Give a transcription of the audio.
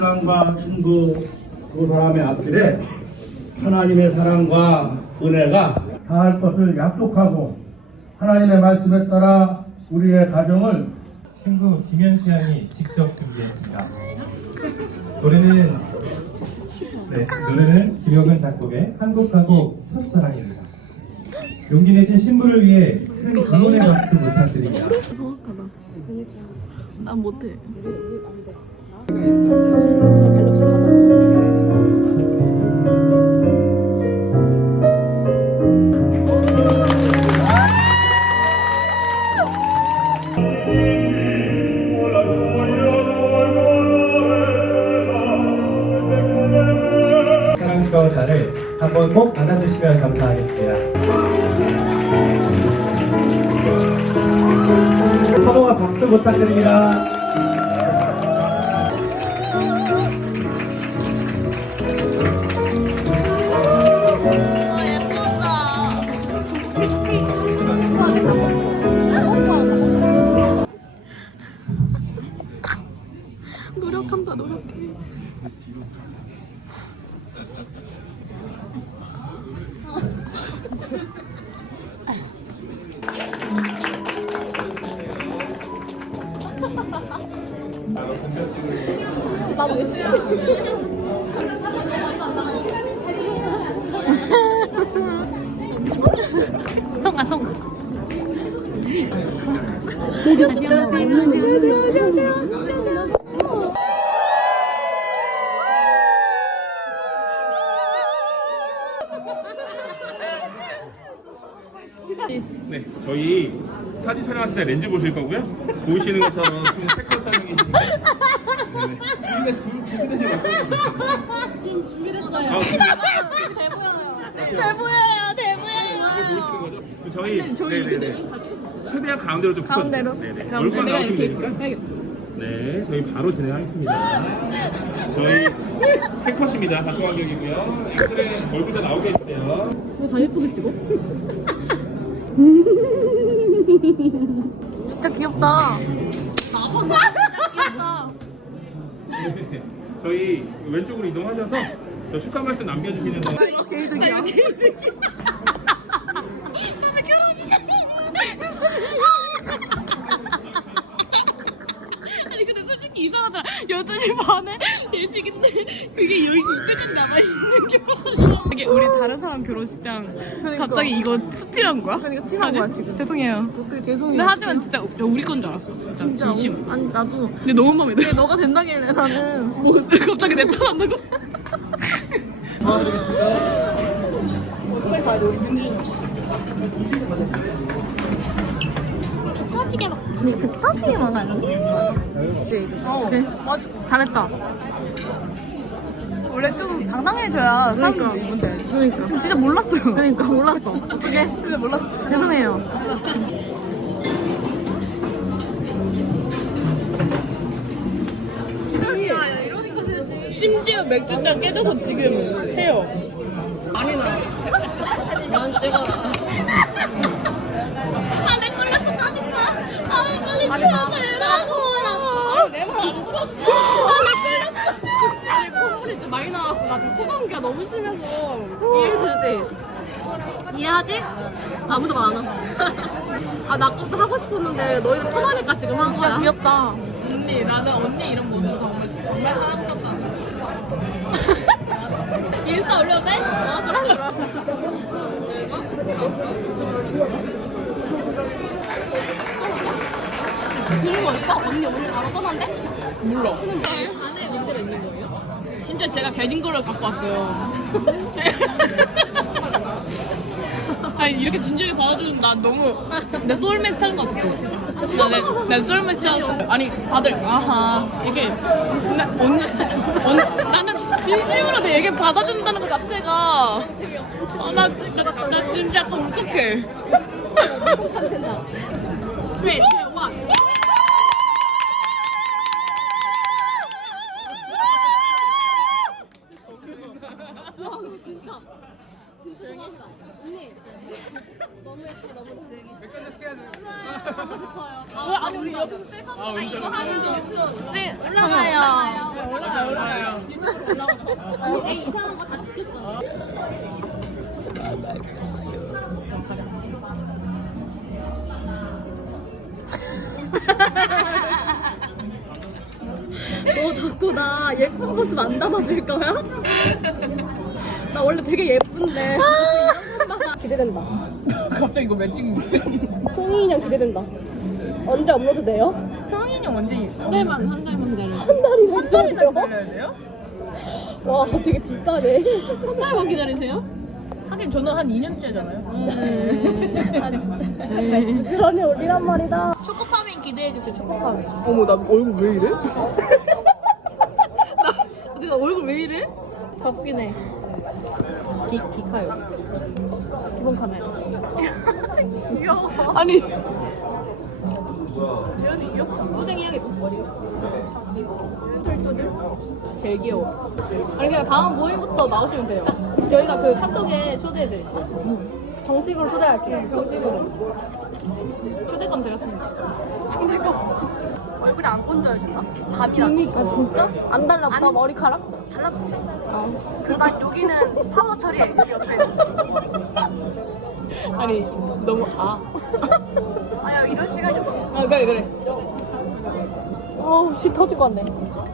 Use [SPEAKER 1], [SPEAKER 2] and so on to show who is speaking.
[SPEAKER 1] 사랑과 친구 두 사람의 앞길에 하나님의 사랑과 은혜가 다할 것을 약속하고 하나님의 말씀에 따라 우리의 가정을
[SPEAKER 2] 신부 김현수 양이 직접 준비했습니다. 노래는 김혁은 작곡의 한국가곡 첫사랑입니다. 용기 내신 신부를 위해 큰 응원의 박수 부탁드립니다.
[SPEAKER 3] 정확하다. 난 못해. 저 갤럭시 가자.
[SPEAKER 2] 사랑스러운 날을 한번 꼭 안아주시면 감사하겠습니다. 터보가 박수 부탁드립니다.
[SPEAKER 3] 노력한다 노력해. 나도 있어. 성아 성아. 안녕하세요.
[SPEAKER 4] 네, 저희 사진 촬영하실 때 렌즈 보실 거고요. 보이시는 것처럼 좀 색깔 촬영이시니까. 네, 준비되시면 말씀해주세요.
[SPEAKER 3] 지금 준비됐어요. 대보여요.
[SPEAKER 4] 보이시는 거죠? 저희
[SPEAKER 3] 저희 이렇게 내면
[SPEAKER 4] 최대한 가운데로 좀 붙여주세요.
[SPEAKER 3] 가운데로?
[SPEAKER 4] 네네.
[SPEAKER 3] 가운데
[SPEAKER 4] 얼굴
[SPEAKER 3] 내가
[SPEAKER 4] 나오시면
[SPEAKER 3] 이렇게
[SPEAKER 4] 되니까. 네, 저희 바로 진행하겠습니다. 저희 세 컷입니다. 가초 간격이고요. 엑스레이 얼굴 다 나오게 해주세요.
[SPEAKER 3] 다 예쁘게 찍어? 진짜 귀엽다. 진짜 귀엽다.
[SPEAKER 4] 네, 저희 왼쪽으로 이동하셔서 저 축하 말씀 남겨주시는 거.
[SPEAKER 3] 개이득이야. 나는 결혼 진짜. 아니 근데 솔직히 이상하잖아. 8시 반에 예식인데 그게 여기 이때까지 남아있는 게 이게 우리 다른 사람 결혼식장 갑자기 이거 스틸한 거야?
[SPEAKER 5] 그러니까 스틸한 거야, 지금.
[SPEAKER 3] 죄송해요.
[SPEAKER 5] 어떻게 죄송해요.
[SPEAKER 3] 근데 하지만 진짜 우리 건 줄 알았어. 진짜 진심.
[SPEAKER 5] 아니 나도.
[SPEAKER 3] 근데 너무 마음에 들어.
[SPEAKER 5] 너가 된다길래 나는.
[SPEAKER 3] 뭐 갑자기 내 편한다고?
[SPEAKER 5] 아니 그 따뜻이만 하니?
[SPEAKER 3] 그래. 맞아. 잘했다. 원래 좀 당당해져야 사람들이 뭔지 알지?
[SPEAKER 5] 그러니까.
[SPEAKER 3] 진짜 몰랐어요.
[SPEAKER 5] 그러니까 몰랐어. 어떻게?
[SPEAKER 3] 근데 몰랐어.
[SPEAKER 5] 죄송해요.
[SPEAKER 3] 심지어 맥주잔 깨져서 지금 세요. 많이 나. 난 찍어라. 아, 내 걸렸어. 짜증나. 아, 빨리 찍어내라고. 내말안 들었어. 아, 내 걸렸어. 아니, 콧물이 진짜 많이 나왔어. 나 지금 코감기가 너무 심해서. 이해해주지? 이해하지? 아무도 말 안 하고. 아, 나 것도 하고 싶었는데 너희는 편하니까 지금 한 거야.
[SPEAKER 5] 귀엽다.
[SPEAKER 3] 언니, 나는 언니 이런 모습 정말 사랑스럽다. 인스타 올려도 돼? 그럼. 이런 거 있어? 언니 오늘 바로 떠난대? 몰라. 수능 자네 문제가 있는 거예요? 심지어 제가 개진 거를 갖고 왔어요. 아니 이렇게 진지하게 봐주는 난 너무 내 소울메이트 찾은 거 같았어. 내 소울메이트 찾았어. 아니 다들 아하 이게 언니 나는 진심으로 내 얘기 받아준다는 것 자체가 나 진짜 약간 울컥해. 그래 와. 와 진짜 진짜 죄송합니다. 언니 너무 예쁘고 너무 잘생기.
[SPEAKER 4] 맥주 한잔 시켜야지.
[SPEAKER 3] 하고 싶어요. 아니 우리 여기서 셀카
[SPEAKER 4] 아, 언제
[SPEAKER 3] 네,
[SPEAKER 5] 올라가요.
[SPEAKER 3] 올라가요. 아니 내 이상한 거 다 찍혔어. 너 자꾸 나 예쁜 모습 안 담아줄 거야? 나 원래 되게 예쁜데. 기대된다.
[SPEAKER 6] 갑자기 이거 왜 찍는 거야?
[SPEAKER 3] 송이 인형 기대된다. 언제 업로드 돼요?
[SPEAKER 6] 성인형 언제
[SPEAKER 5] 한 달만 기다려.
[SPEAKER 3] 한 달이 됐어요.
[SPEAKER 6] 기다려야 돼요?
[SPEAKER 3] 와 되게 비싸네.
[SPEAKER 5] 한 달만 기다리세요?
[SPEAKER 6] 하긴 저는 한 2년째잖아요.
[SPEAKER 3] 아 진짜. 부지런히 올리란 말이다.
[SPEAKER 5] 초코파민 기대해주세요. 초코파민.
[SPEAKER 6] 어머 나 얼굴 왜 이래?
[SPEAKER 5] 나 지금 얼굴 왜 이래? 덥긴 해. 기카요. 기본 카메라.
[SPEAKER 3] 귀여워.
[SPEAKER 6] 아니
[SPEAKER 3] 연이 귀엽다.
[SPEAKER 5] 뚜댕이야겠다 머리. 툴투들. 제일 귀여워. 아니 그냥 다음 모임부터 나오시면 돼요. 저희가 그 카톡에 초대해드릴게요. 정식으로 초대할게요. 정식으로. 초대권 드렸습니다.
[SPEAKER 3] 얼굴이 안 건져지나?
[SPEAKER 5] 아 진짜? 안 달라붙어 머리카락?
[SPEAKER 3] 달라붙어. 그리고 난 여기는 파우더 처리해. 여기 옆에.
[SPEAKER 6] 아니 너무
[SPEAKER 3] 아야 이런 시간이 없어.
[SPEAKER 5] 아 그래. 어우 씨 터질 것 같네.